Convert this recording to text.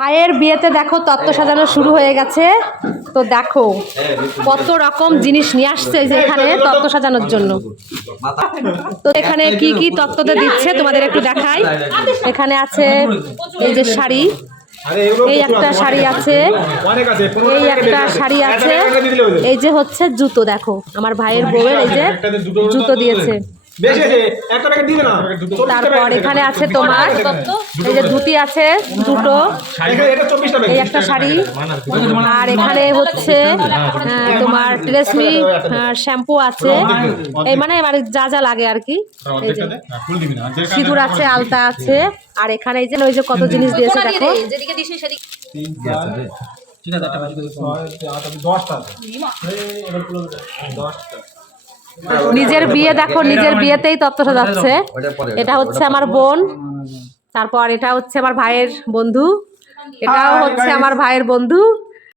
ভাইয়ের বিয়েতে দেখো তত্ত্ব সাজানো শুরু হয়ে গেছে। তো দেখো কত রকম জিনিস নিয়ে আসছে এখানে তত্ত্ব সাজানোর জন্য। তো এখানে কি কি তত্ত্বতে দিচ্ছে তোমাদের একটু দেখাই। এখানে আছে এই যে শাড়ি, এই একটা শাড়ি আছে, এই একটা শাড়ি আছে, এই যে হচ্ছে জুতো। দেখো আমার ভাইয়ের বউয়ের এই যে জুতো দিয়েছে। তারপর এখানে আছে তোমার এই যে ধুতি আছে দুটো, এই একটা শাড়ি, আর এখানে হচ্ছে তোমার ট্রেসমি শ্যাম্পু আছে, এই মানে যা যা লাগে আর কি। এই যে সিঁদুর আছে, আলতা আছে, আর এখানে এই যে ওই যে কত জিনিস দিয়েছে দেখো। নিজের বিয়ে দেখো, নিজের বিয়েতেই তত্ত্ব সাজাচ্ছে। এটা হচ্ছে আমার বোন, তারপর এটা হচ্ছে আমার ভাইয়ের বন্ধু, এটাও হচ্ছে আমার ভাইয়ের বন্ধু।